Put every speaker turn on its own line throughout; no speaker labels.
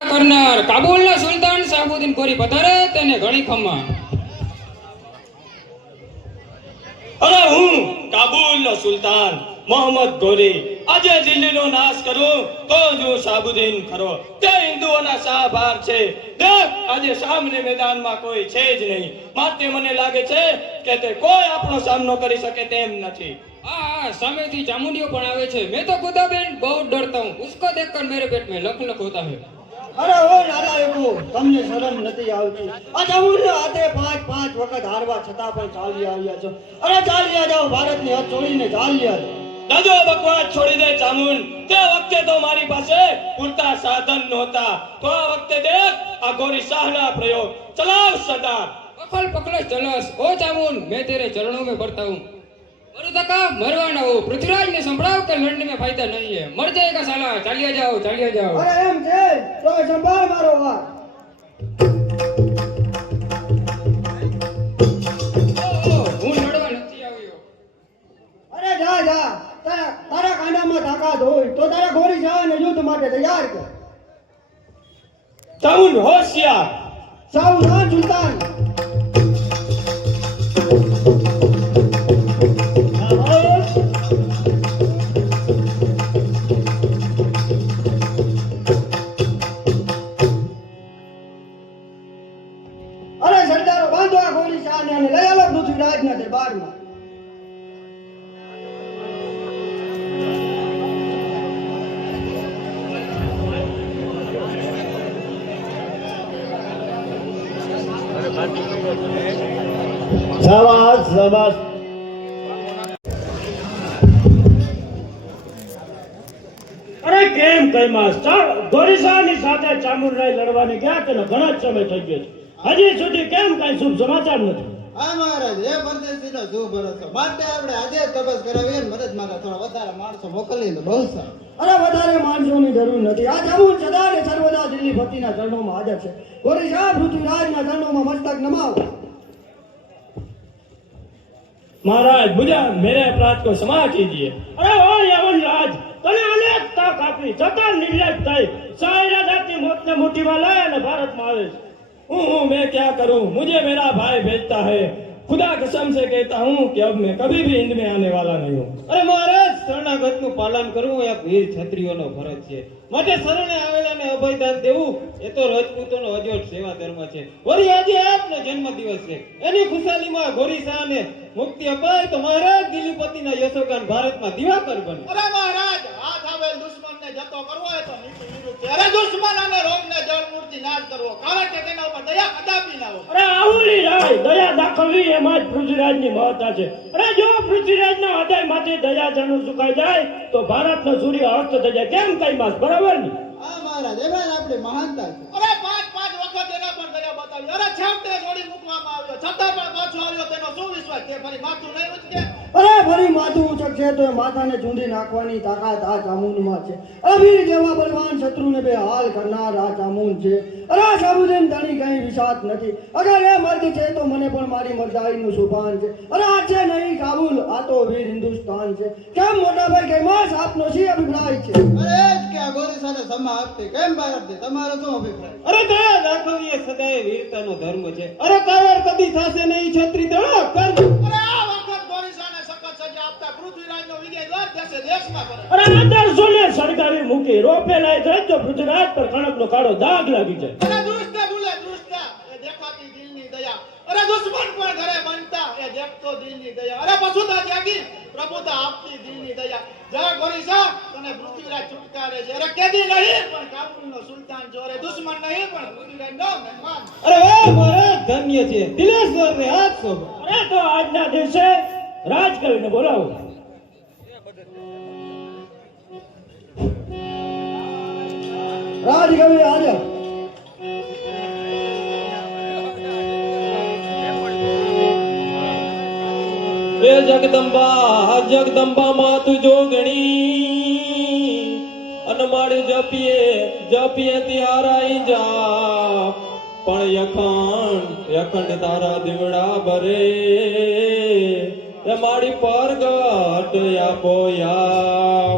કરનાર કાબુલના સુલતાન સાબુદ્દીન ગોરી પધારે તેને ઘણી ખમણ
અરે હું કાબુલનો સુલતાન મોહમ્મદ ગોરી આજે દિલ્હીનો નાશ કરું તો જો સાબુદ્દીન ખરો. તે હિન્દુઓના શાહભાર છે દેખ આજે સામને મેદાનમાં કોઈ છે જ નહીં. માત્ર મને લાગે છે કે તે કોઈ આપણો સામનો કરી શકે તેમ નથી.
આ સામેથી ચામુંડીઓ પણ આવે છે. મેં તો ખુદા બેન બહુ ડરતા હું. ઉસકો દેખકર મેરે પેટ મેં લખ લખ હોતા હૈ.
અરે ઓ નારાયણો તમને શરમ નથી આવતી? આ જમુને હાથે પાંચ પાંચ વખત હારવા છતાં પણ ચાલ્યા આવ્યા છો. અરે ચાલ્યા જાઓ ભારતની હાથ છોડીને ચાલ્યા
દાદો બકવાસ છોડી દે ચામુન તે વખતે તો મારી પાસે પૂરતા સાધન નહોતા. તો આ વખતે દેખ આ ગોરી સાહના પ્રયોગ. ચલાવ સદા
અખલ પકડ ચલસ ઓ ચામુન મેં તેરે ચરણો મેં ભરતા હું. पड़ता हूँ मरुदका मरवाना हो पृथ्वीराज ने संभळाव के लड़ने में फायदा नहीं है मर जाएगा साला चालिया जाओ चालिया जाओ
અરે એમ છે તો સંભાળ મારો વાત
ઓ, હું લડવા નથી આવ્યો
અરે જા જા તારા તારા કાંડામાં તાકાત હોય તો તારા ગોરી શાહને યુદ્ધ માટે તૈયાર કર
ચામુંડ હોશિયાર
સાવધાન સુલતાન શાબાશ શાબાશ
અરે કેમ કૈમાસ ગોરીસાની સાથે ચામુંડરાય લડવાને ગયા તેનો ઘણો જ સમય થઈ ગયો છે. હજી સુધી કેમ કઈ શુભ સમાચાર નથી?
હા મહારાજ એ પરદેશીનો શું ભરોસો. માટે આપણે આજે તપાસ કરાવીએ ને મદદ માંગા થોડા વધારે માણસો મોકલી તો બહુ સારું.
અરે વધારે માણસોની જરૂર નથી. આ જવું સદા ને સર્વદા દિલ્હી ભક્તિના ચરણોમાં હાજર છે. ગોરી શાહ પૃથ્વીરાજના ચરણોમાં મસ્તક નમાવો.
महाराज मुझे मेरे अपराध को क्षमा कीजिए अरे ओ यवन राज तने अनेक तक આપી છતાં નિર્લજ થઈ સાયરા જાતની મોતને મુઠ્ઠીમાં લઈ અને ભારતમાં આવે છે.
हूँ हूँ मैं क्या करूँ मुझे मेरा भाई भेजता है खुदा कसम से कहता हूँ कि अब मैं कभी भी हिंद में आने वाला नहीं हूँ
અરે મહારાજ શરણાગતનું પાલન કરવું એ વીર ક્ષત્રિયોનો ફરજ છે માટે શરણે આવેલાને અભયદાન દેવું એ તો રાજપૂતોનો અજોડ સેવા ધર્મ છે. વળી આજે આપનો જન્મદિવસ છે. એની ખુશાલીમાં ગોરી શાહને મુક્તિ અપાય તો મહારાજ દિલીપતિના યશોગાન ભારતમાં દિવાકર બને.
અરે મહારાજ હાથ આવેલ દુશ્મનને જતો કરવો હોય તો નીતિ વિરુદ્ધ છે. અરે દુશ્મન અને રોગને જળ મૂળથી નાશ કરવો. કારણ કે તેના ઉપર દયા કદાપી ના હોય.
અરે આવુલી રાય દયા દાખવવી એમાં જ પૃથ્વીરાજની મહત્તા છે. અરે જો પૃથ્વીરાજના હૃદયમાંથી દયા જણું સુકાઈ જાય તો ભારતનો સૂર્ય અસ્ત થઈ જાય. કેમ કઈ માસ? બરાબર? ને
હા મહારાજ. એમાં આપણી મહાનતા છે.
અરે પાંચ પાંચ વખત એના પર દયા બતાવી. અરે છેવટે છોડી મૂકવામાં આવ્યો. છતાં પણ પાછો આવ્યો તેનો શું વિશ્વાસ? છે ફરી માથું નહીં
માથું ઉચકશે તો એ માથાને ચૂંધી નાખવાની તાકાત આ ચામુંડમાં છે. અભિર જેવા બલવાન શત્રુને બે હાલ કરનાર આ ચામુંડ છે. અરે આ સાબુદ્દીન ધણી કઈ વિષાદ નથી. અગર એ મર્દ છે તો મને પણ મારી મર્દાઈનું સુભાન છે. અરે આ છે નહીં કાબુલ આ તો વીર હિન્દુસ્તાન છે. કેમ મોટા ભાઈ કૈમાસ આપનો શી અભિપ્રાય છે?
અરે જ કે આ ગોરી સાથે સમા આપતે કેમ ભારતથી તમારો શું અભિપ્રાય?
અરે તે દાખવવી એ સદાય વીરતાનો ધર્મ છે. અરે કાયર કદી થશે નહીં છત્રી તળપ કર અરે પૃથ્વીરાજનો દેશે દેશમાં કરે.
અરે આદર્શો ને સરકારી મૂકી રોપેલા જ જજો ગુજરાત પર કણકનો કાળો દાગ લાગી જાય.
અરે દુષ્ટ ભૂલે દુષ્ટ. એ દેખાતી દિલની દયા. અરે દુશ્મન પણ ઘરે બનતા એ દેખતો દિલની દયા. અરે પશુતા ત્યાગી પ્રભુતા આપતી દિલની દયા. જય ગોરીસા તને પૃથ્વીરાજ છુટકારે છે. અરે કેદી નહીં પણ કાબુલનો સુલતાન જોરે. દુશ્મન નહીં પણ પૃથ્વીરાજનો મહેમાન.
અરે વાહ મહારાજ ધન્ય છે દિલેશ્વર ને હાથ શોભ
અરે તો આજના દિવસે રાજ કરીને
હે જગદંબા જગદંબા માતું જોગણી. અનમાળી જપીએ જપીએ ત્યારાઈ જા પણ યખંડ યખંડ તારા દીવડા ભરે. એ મારી પરગટ આપો યા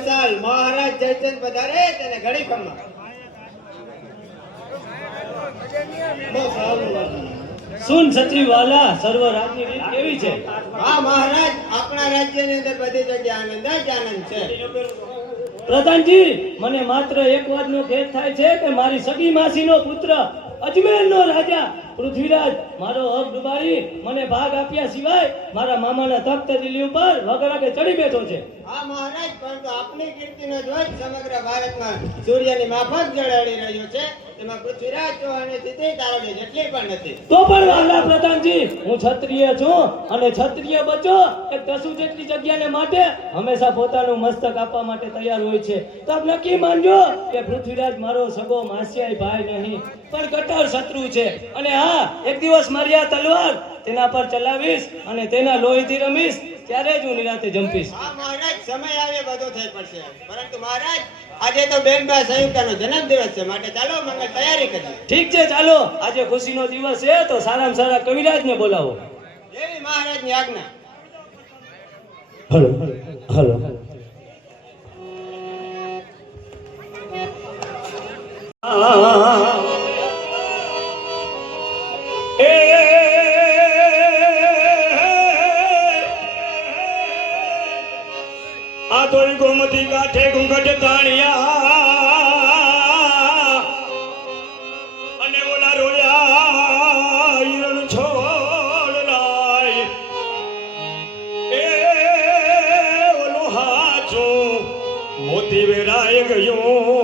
વસાલ મહારાજ જયચંદ પધારે તેને ઘડી
ફરમાં
સુન સચિવાલા સર્વ રાજની કેવી છે?
હા મહારાજ આપણા રાજ્યની અંદર બધી જગ્યા આનંદ જ આનંદ છે.
પ્રધાનજી મને માત્ર એક વાત નો ખેદ થાય છે કે મારી સગી માસી નો પુત્ર અજમેરનો રાજા, પૃથ્વીરાજ, મારો હક ડુબાડી મને ભાગ આપ્યા સિવાય મારા મામાના તખ્ત દિલ્હી ઉપર વગરાકે ચડી બેઠો છે.
હા, મહારાજ, પરંતુ આપની કીર્તિનો ધ્વજ સમગ્ર ભારતમાં સૂર્યની માફક જળાડી રહ્યો છે. તેમાં પૃથ્વીરાજ
છું અને ક્ષત્રિય બચો એક તસુ જેટલી જગ્યાને માટે હંમેશા પોતાનું મસ્તક આપવા માટે તૈયાર હોય છે. તો આપ નક્કી માનજો કે પૃથ્વીરાજ મારો સગો માસ્યાઈ ભાઈ નહીં, પણ કટર શત્રુ છે. અને હા, એક દિવસ મારી આ તલવાર તેના પર ચલાવીશ અને તેના લોહીથી રમીશ. ત્યારે જ હું નિરાતે જંપીશ.
હા મહારાજ સમય આવે બધો થઈ પડશે. પરંતુ મહારાજ આજે તો બેનબા સંયુક્તાનો જન્મદિવસ છે માટે ચાલો મંગળ તૈયારી કરીએ.
ઠીક છે ચાલો. આજે ખુશીનો દિવસ છે તો સારામાં સારા કવિરાજને બોલાવો.
દેવી મહારાજની આજ્ઞા.
Hello hello.
આ તોય ગોમતી કાઠે ઘૂંઘટ તાણિયા. અને ઓલા રોયા હિરણ છોડ લાય. એ ઓલો હાચો મોતી વેરાય ગયો.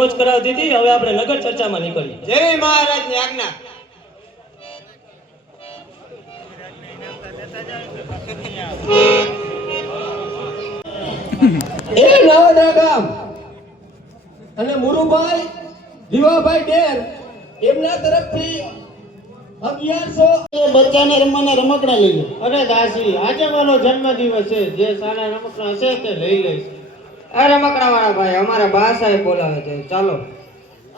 મોજ કરાવી દીધી હવે આપણે નગર ચર્ચામાં નીકળીએ.
દેવી મહારાજની આજ્ઞા.
એ નાવદા ગામ અને મુરુભાઈ દીવાભાઈ ડેર એમના તરફથી અગિયારસો બચ્ચાને રમવાના રમકડા લઈ લો.
અરે દાસી આજે મારો જન્મદિવસ છે. જે સારા રમકડા હશે તે લઈ લઈશ.
આ રમકડા વાળા ભાઈ અમારા બા સાહેબ બોલાવે છે. ચાલો.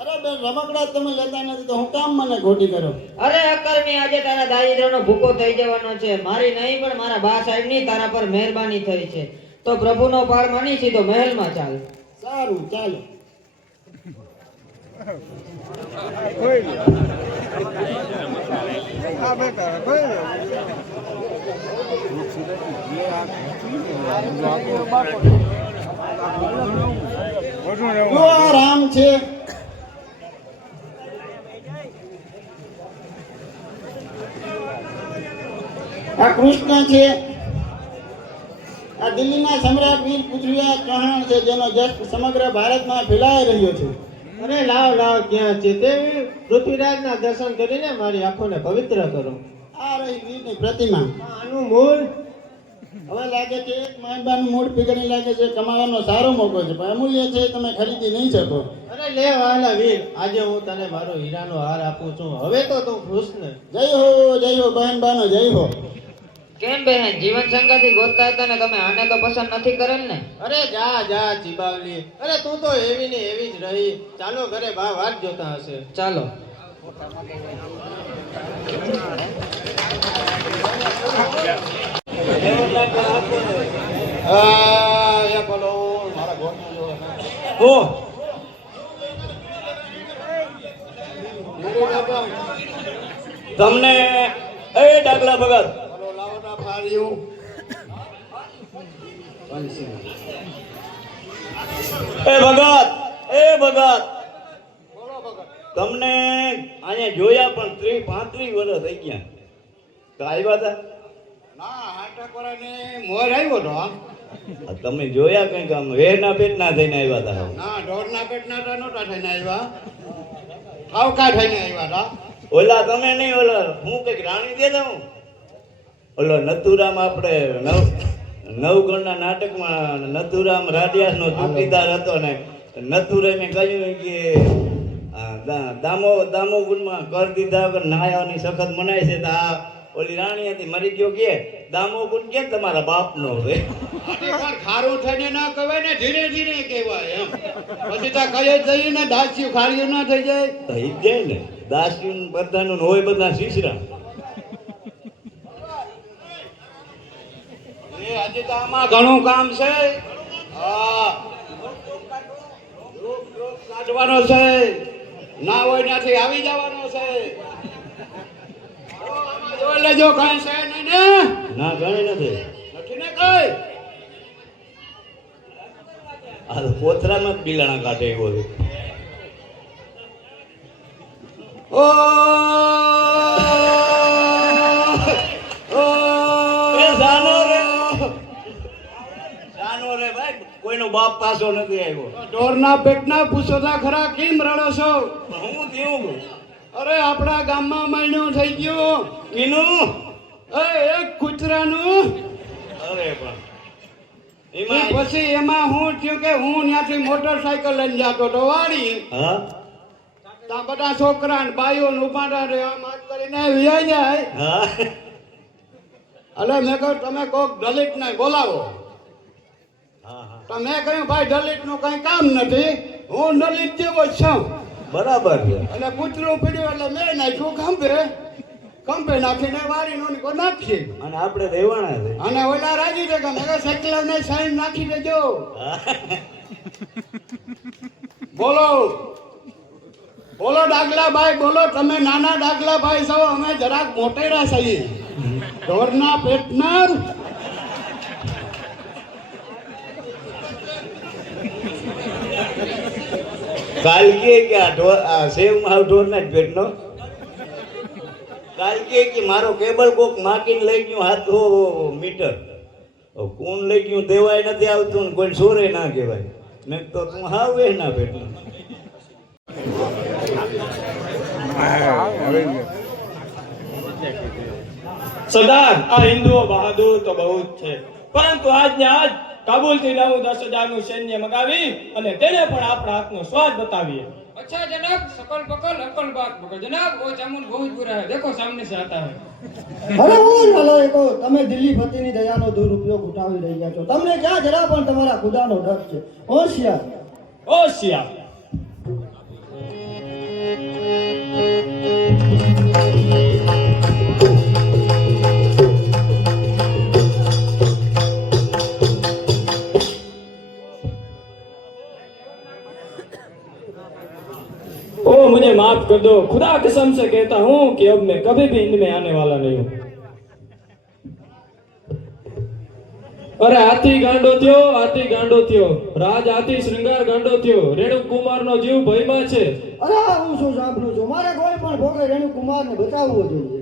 અરે બેન રમકડા તમે લેતા નથી તો હું કામ મને ખોટી કરો?
અરે અકર્મી આજે તારા દારિદ્ર્યનો ભૂકો થઈ જવાનો છે. મારી નહીં પણ મારા બા સાહેબની તારા પર મહેરબાની થઈ છે. તો પ્રભુનો પાર માની સીધો મહેલમાં ચાલ.
સારું ચાલો. જો આ આ કૃષ્ણ છે. આ દિલ્હીના સમ્રાટ વીર પૃથ્વીરાજ ચૌહાણ છે, જેનો જશ સમગ્ર ભારતમાં ફેલાઈ રહ્યો છે.
અરે લાવ લાવ ક્યાં છે તે પૃથ્વીરાજના દર્શન કરીને મારી આંખોને પવિત્ર કરો.
આ રહી પ્રતિમા.
આનું મૂળ
હવે લાગે છે એક માંડવાનું મૂળ પીગળી લાગે છે કમાવાનો સારો મોકો છે. પણ અમૂલ્ય છે તમે ખરીદી નહીં શકો.
અરે લે વાલા વીર આજે હું તને મારો હીરાનો હાર આપું છું. હવે તો તું ખુશ ને.
જય હો જય હો બહેન બાનો જય હો.
કેમ બહેન? જીવન સંગાથી ગોતતા હતા ને તમે આને તો પસંદ નથી કરેલ ને?
અરે જા જા ચીબાવલી. અરે તું તો એવી ને એવી જ રહી. ચાલો ઘરે બા વાત જોતા હશે.
ચાલો.
તમને એ ડાકલા ભગત. એ ભગત એ ભગત. તમને અહીંયા જોયા પણ ત્રીસ પાંત્રીસ વર્ષ થઈ ગયા. તો આવ્યા હતા?
ના જોયા કઈ કામ આવ્યો ના
પેટ તમે આમ થઈને આવ્યા હતા
ના ઢોર ના પેટ ના હતા નહોતા થઈને આવ્યા. ઠાવકા થઈને આવ્યા હતા
ઓલા તમે નહીં ઓલા હું કંઈક રાણી દે દઉં? ઓલો નથુરામ આપણે નવ નવગણના નાટકમાં નથુરામ રાડિયાસનો ચોકીદાર હતો ને નથુરામે કહ્યું કે દામો દામો દામોગુણમાં કર દીધા વગર નાયાની સખત મનાય છે તો આ ઓલી રાણી હતી મરી ગયો કે? દામોગુણ કે તમારા બાપનો
રે ખારું થઈને ના કહેવાય ને ધીરે ધીરે કહેવાય એમ. પછી તો જ જઈએ ને દાસ્યું ખાર્યું ના થઈ જાય.
તો જાય ને દાસ્યું બધાનું હોય બધા શીશરા.
એ આજે તો આમાં ઘણું કામ છે. હા. કાઢવાનો છે. ના હોય ત્યાંથી આવી જવાનો છે. જો જોઈ લેજો કઈ છે નહીં ને?
ના ગણી નથી.
નથી ને કઈ?
આ તો કોથરામાં જ બિલાણા કાઢે એવો
ઓ!
જાનો રે. ભાઈ કોઈનો બાપ પાછો નથી આવ્યો.
ઢોરના પેટના પૂછો તા ખરા કેમ રડો છો?
હું થયું
અરે આપણા ગામમાં મહિનો થઈ ગયો.
કીનું
એ એક કૂતરાનું.
અરે એમાં
પછી એમાં હું થયું કે હું ત્યાંથી મોટરસાયકલ લઈને જતો તો વાળી ત્યાં બધા છોકરા ને બાઈઓ ને ઊભા રહે આમ કરીને વ્યાઈ જાય. એટલે મેં કહ્યું તમે કોક દલિત ને બોલાવો તો મેં કહ્યું ભાઈ દલિતનું કઈ કામ નથી. હું દલિત જેવો છું.
બરાબર છે.
એટલે કૂતરું પીડ્યું એટલે મેં નાખ્યું ખંભે ખંભે નાખીને વારી નો નીકો નાખી
અને આપણે રહેવાના છે.
અને ઓલા રાજી છે કે મેં સાયકલ ને સાઈન નાખી દેજો. બોલો. બોલો ડાગલા ભાઈ બોલો તમે નાના ડાગલા ભાઈ છો અમે જરાક મોટેરા છીએ. ઢોરના પેટના
કાલ કે આ ઢોર આ સેવમાં ઢોરના જ પેટનો કાલ કે મારો કેબલ કોક માકીને લઈ ગયું હાથો મીટર. કોણ લઈ ગયું દેવાય નથી આવતું ને કોઈ સોરે ના કહેવાય. મેં તો તું હાવ એ ના પેટનો
સરદાર આ હિન્દુઓ બહાદુર તો બહુ જ છે. પરંતુ આજને આજ કાબુલ થી નવું દસ હજારનું સૈન્ય મગાવી અને તેને પણ આપણા હાથનો સ્વાદ બતાવીએ
अच्छा जनाब सकल बकल अकल बात बकल जनाब वो जामुन बहुत बुरा है देखो सामने से आता है
અરે ઓ નાલાયકો તમે દિલ્હી પતિની દયાનો દુરુપયોગ ઉઠાવી રહ્યા છો તમને ક્યાં જરા પણ તમારા ખુદાનો ડર છે હોશિયાર
હોશિયાર कर दो खुदा कसम से कहता हूँ कि अब मैं कभी भी हिंद में आने वाला नहीं हूँ અરે હાથી ગાંડો થયો હાથી ગાંડો થયો રાજ હાથી શૃંગાર ગાંડો થયો રેણુ કુમાર નો જીવ ભયમાં છે
અરે આ હું શું સાંભળું છું મારે કોઈ પણ ભોગે રેણુ કુમારને બચાવવો જોઈએ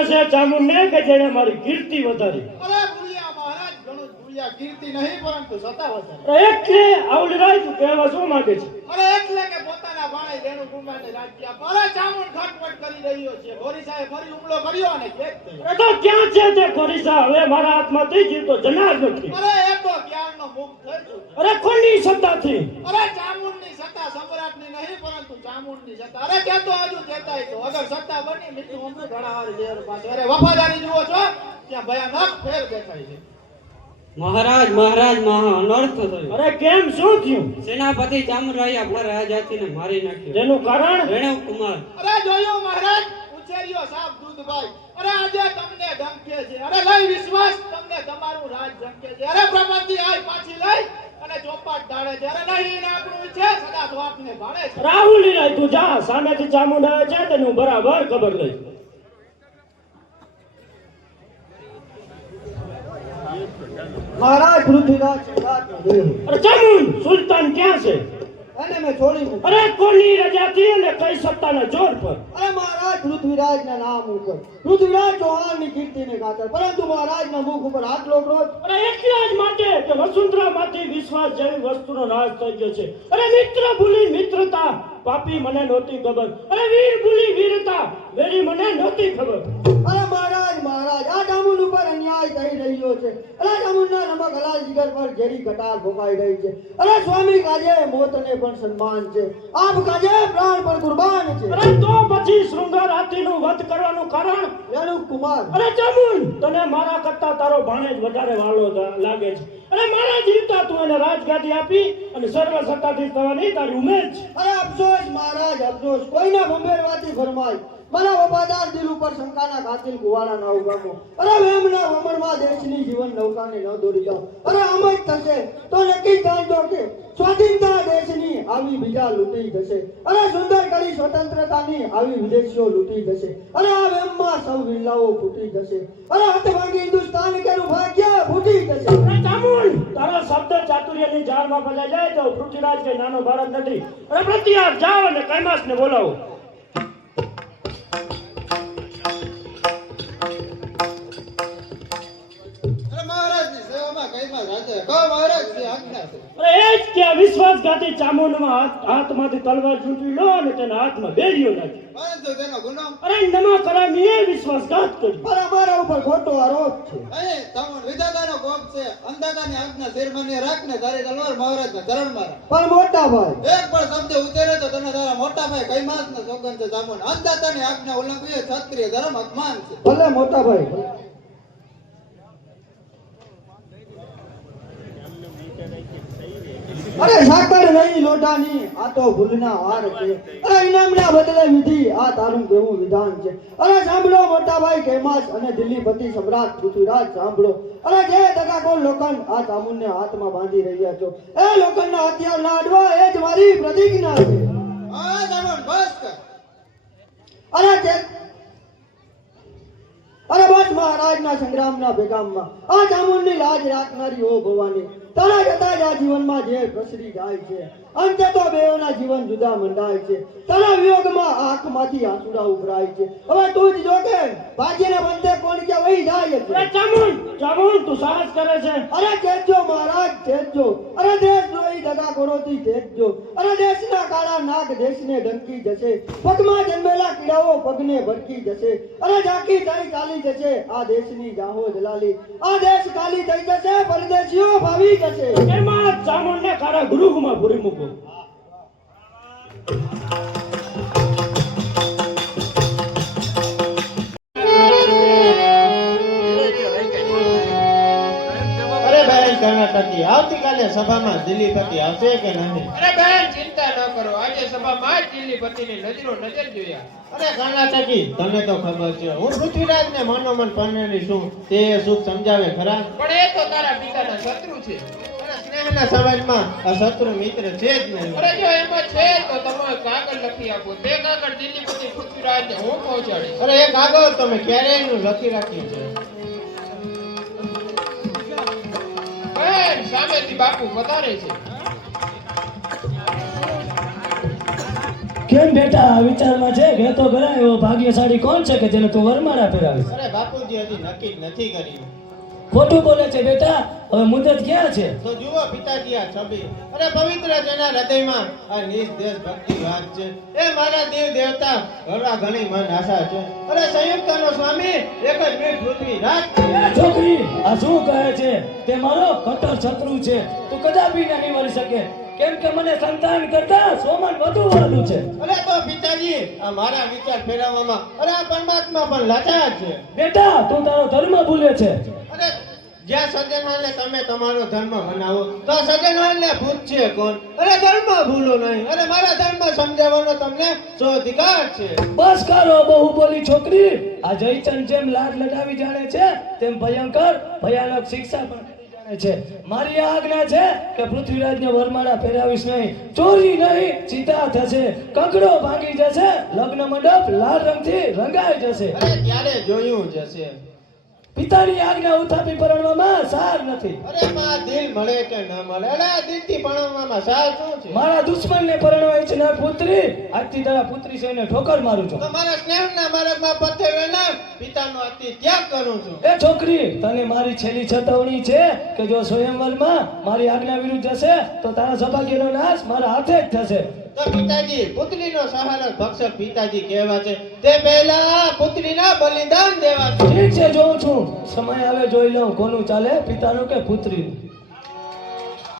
અરે
ચામુંડને કે જેણે મારી કીર્તિ વધારી.
અરે ભૂલ્યા મહારાજ ઘણું જ કીર્તિ નહીં પરંતુ સત્તા વધારે.
અરે એટલે આવલરાય તું કહેવા શું માંગે છે?
અરે એટલે કે પોતાના ભાણે દેણું કુંભારને રાજ્ય આપો. ચામુંડ ખટપટ કરી રહ્યો છે. ગોરીસાએ ફરી હુમલો કર્યો અને
એ તો ક્યાં છે તે ખોરીસા હવે મારા હાથમાંથી જીવતો જનાર નથી.
અરે એ તો ક્યારનો મુક્ત થઈ.
અરે કોની સત્તાથી?
અરે નહીં પરંતુ ચામુંડની અરે ત્યાં તો હજુ તો અગર સત્તા બની મીઠું અમૃત ઘણા લેર પાસે અરે વફાદારી જુઓ છો ત્યાં ભયાનક ફેર દેખાય છે.
મહારાજ મહારાજ મહા અનર્થ થયો.
અરે કેમ શું થયું?
સેનાપતિ ચામરાઈ આપણા રાજાતિને મારી નાખ્યો.
તેનું કારણ?
રેણવ કુમાર.
અરે જોયું મહારાજ? ઉછેર્યો સાપ દૂધભાઈ. અરે આજે તમને ધમકે છે. અરે લઈ વિશ્વાસ તમને તમારું રાજ ધમકે છે. અરે પ્રપંચી આય પાછી લઈ અને ચોપાટ ઢાળે છે અરે નહીં એને આપણું છે સદા સ્વાપને ભાળે છે
રાહુલ તું જા સામેથી ચામુંડ આવે છે તેનું બરાબર ખબર લઈ
મહારાજ પૃથ્વીરાજ
અરે ચામુંડ સુલતાન ક્યાં છે?
એને મેં છોડી મૂક્યો.
અરે કોની રજાથી અને કઈ સત્તાના જોર પર?
અરે મહારાજ પૃથ્વીરાજના નામ ઉપર. પૃથ્વીરાજ ચૌહાણની કીર્તિને ખાતર. પરંતુ મહારાજના મુખ ઉપર હાથ લોકડો
અરે એટલા જ માટે કે વસુંધરામાંથી વિશ્વાસ જેવી વસ્તુનો નાશ થઈ ગયો છે. અરે મિત્ર ભૂલી મિત્રતા. પાપી મને નહોતી ખબર. અરે વીર ભૂલી વીરતા વેરી મને નહોતી ખબર.
અરે મહારાજ મહારાજ આ ડામુન ઉપર અન્યાય થઈ રહ્યો છે. અરે ચામુંડના નમક હલાલ જીગર પર ઝેરી કટાર ભોગાઈ રહી છે. અરે સ્વામી કાજે મોતને પણ સન્માન છે. આપ કાજે પ્રાણ પણ કુરબાન છે.
અરે તો પછી શૃંગાર હાથીનું વધ કરવાનું કારણ?
રેણુ કુમાર
અરે ચામુંડ તને મારા કરતા તારો ભાણેજ વધારે વાલો લાગે છે. અરે મારા જીવતા તું એને રાજગાદી આપી અને સર્વ સત્તાધીશ થવાની તારી ઉમેદ છે.
અરે અફસોસ મહારાજ, અફસોસ. કોઈના ભંભેરવાથી ફરમાય? મારા વફાદાર દિલ ઉપર શંકાના કાતિલ કુવાડા ના ઉગામો અરે વેમના વમરમાં દેશની જીવન નૌકાને ન દોરી જાઓ. અરે આમ થશે તો નક્કી જાણજો કે સ્વાધીનતા દેશની આવી બીજા લૂંટી જશે. અરે સુંદર કરી સ્વતંત્રતાની આવી વિદેશીઓ લૂંટી જશે. અરે આ વેમમાં સૌ વિલ્લાઓ ફૂટી જશે. અરે હાથ ભાંગી હિન્દુસ્તાન કેનું ભાગ્ય ફૂટી જશે.
ચામુંડ, તારા શબ્દ ચાતુર્યની જાળમાં ફસાઈ જાય તો પૃથ્વીરાજ કે નાનો ભારત નથી. અરે પ્રત્યાર, જાઓ અને કૈમાસને બોલાવો. કે આ વિશ્વાસઘાતી ચામુંડમાં હાથમાંથી તલવાર ચૂંટવી લો અને તેના હાથમાં બેરીઓ નાખી.
પરંતુ તેનો ગુનો.
અરે નમા કરામીએ વિશ્વાસઘાત કર્યો.
અરે અમારા ઉપર ખોટો આરોપ છે.
અહીં તમન વિધાતાનો કોપ છે. અંધાતાની આજ્ઞા શિરમાન્ય રાખને તારી તલવાર મહારાજના ચરણ મારા
પણ મોટા ભાઈ.
એક પણ શબ્દ ઉતરે તો તને તારા મોટા ભાઈ કઈ માસ છે અંધાતાની આજ્ઞા ક્ષત્રિય ધર્મ અપમાન છે.
ભલે મોટા ભાઈ અરે સાકર નહીં લોટાની આ તો ભૂલના હાર છે. અરે ઇનામના બદલે વિધિ આ તારું કેવું વિધાન છે? અરે સાંભળો મોટા ભાઈ કેમાસ અને દિલ્હીપતિ સમ્રાટ પૃથ્વીરાજ સાંભળો. અરે જે દગાકોર લોકન આ ચામુંડને હાથમાં બાંધી રહ્યા છો. એ લોકનના હથિયાર લાડવા એ જ મારી પ્રતિજ્ઞા છે.
આ જામુન બસ
અરે જે અરે બસ મહારાજના સંગ્રામના ભેગામમાં. આ ચામુંડની લાજ રાખનારી ઓ ભવાની. તારા જતા જ આ જીવનમાં જે પ્રસરી જાય છે. અંતે તો બેઓના જીવન જુદા મંડાય છે. તારા વિયોગમાં આંખમાંથી આંસુડા ઉભરાય છે. હવે તું જ જો કે ભાજીને બંધે કોણ કે વહી જાય છે.
ચામુન ચામુંડ તું સાહસ કરે છે.
અરે તેજો મહારાજ તેજો અરે દેશદ્રોહી દગાખોરોથી તેજો અરે દેશના કાળા નાગ દેશને ડંકી જશે. પગમાં જન્મેલા કીડાઓ પગને ભટકી જશે. અરે ઝાંકી થઈ ચાલી જશે. આ દેશની જાહો જલાલી આ દેશ ખાલી થઈ જશે પરદેશીઓ ભાવી જશે.
ચામુંડને કારા ગૃહમાં પૂરી મૂકો.
અરે આવતીકાલે સભામાં દિલ્હીપતિ આવશે કે નહીં?
અરે બેન ચિંતા ન કરો. આજે સભામાં જ દિલ્હીપતિની નજરો નજર જોયા.
અરે કર્ણાટકી તને તો ખબર છે. હું પૃથ્વીરાજને મનોમન પરણેલી છું તે સુખ સમજાવે ખરા?
પણ એ તો તારા પિતાના શત્રુ છે.
સ્નેહના સમાજમાં આ શત્રુ મિત્ર છે જ નહીં.
અરે જો એમાં છે તો તમે કાગળ લખી આપો. તે કાગળ દિલ્હીપતિ પૃથ્વીરાજને હું પહોંચાડી
અરે એ કાગળ તમે ક્યારેયનું લખી રાખ્યું છે?
બેન સામેથી બાપુ વધારે છે.
કેમ બેટા આ વિચારમાં છે કે તો ખરા એવો ભાગ્યશાળી કોણ છે કે જેને તું વરમાળા ફેરાવીશ
અરે બાપુજી હજી નક્કી જ નથી કર્યું.
ખોટું બોલે છે બેટા? હવે મુદત ક્યાં છે?
તો જુઓ પિતાજી આ છબી. અરે પવિત્ર જેના હૃદયમાં આ નિજ દેશ ભક્તિ વાત છે. એ મારા દેવ દેવતા ઘણા ઘણી મન આશા છે. અરે સંયુક્તનો સ્વામી એક જ મીઠ પૃથ્વી રાજ
છોકરી આ શું કહે છે? તે મારો કટર શત્રુ છે. તું કદાપી નહીં મળી શકે. કેમ કે મને સંતાન કરતા સોમન વધુ વાલું છે.
અરે તો પિતાજી આ મારા વિચાર ફેરવવામાં અરે આ પરમાત્મા પણ લાચાર છે.
બેટા તું તારો ધર્મ ભૂલે છે.
અરે જ્યાં સજ્જનોને તમે તમારો ધર્મ મનાવો. તો સજ્જનોને પૂછશે કોણ? અરે ધર્મ ભૂલો નહીં. અરે મારા ધર્મ સમજાવવાનો તમને શું અધિકાર છે.
બસ કરો બહુ બોલી છોકરી. આ જયચંદ જેમ લાડ લડાવી જાણે છે તેમ ભયંકર ભયાનક શિક્ષા પણ જાણે છે. મારી આજ્ઞા છે કે પૃથ્વીરાજને વરમાળા પહેરાવીશ નહીં. ચોરી નહીં ચિતા થશે. કંકડો ભાંગી જશે. લગ્ન મંડપ લાલ રંગથી રંગાઈ જશે.
અરે ત્યારે જોયું જશે?
પિતાની આજ્ઞા ઉથાપી પરણવામાં સાર નથી.
અરે માં દિલ મળે કે ન મળે? અરે દિલથી પરણવામાં સાર શું છે?
મારા દુશ્મનને પરણવા ઈચ્છનાર પુત્રી આજથી તારા પુત્રી છે એને ઠોકર મારું છું.
તો મારા સ્નેહના માર્ગમાં પથ્થર વેલા પિતાનો અતિ ત્યાગ કરું છું.
એ છોકરી તને મારી છેલ્લી ચેતવણી છે કે જો સ્વયંવરમાં મારી આજ્ઞા વિરુદ્ધ જશે તો તારા સૌભાગ્યનો નાશ મારા હાથે જ થશે.
તો પિતાજી, પુત્રીનો સહારો ભક્ષક પિતાજી કહેવા છે. તે પહેલા પુત્રીના બલિદાન દેવા
ઠીક છે, જોઉં છું. સમય આવે, જોઈ લઉં. કોનું ચાલે? પિતાનું કે પુત્રીનું?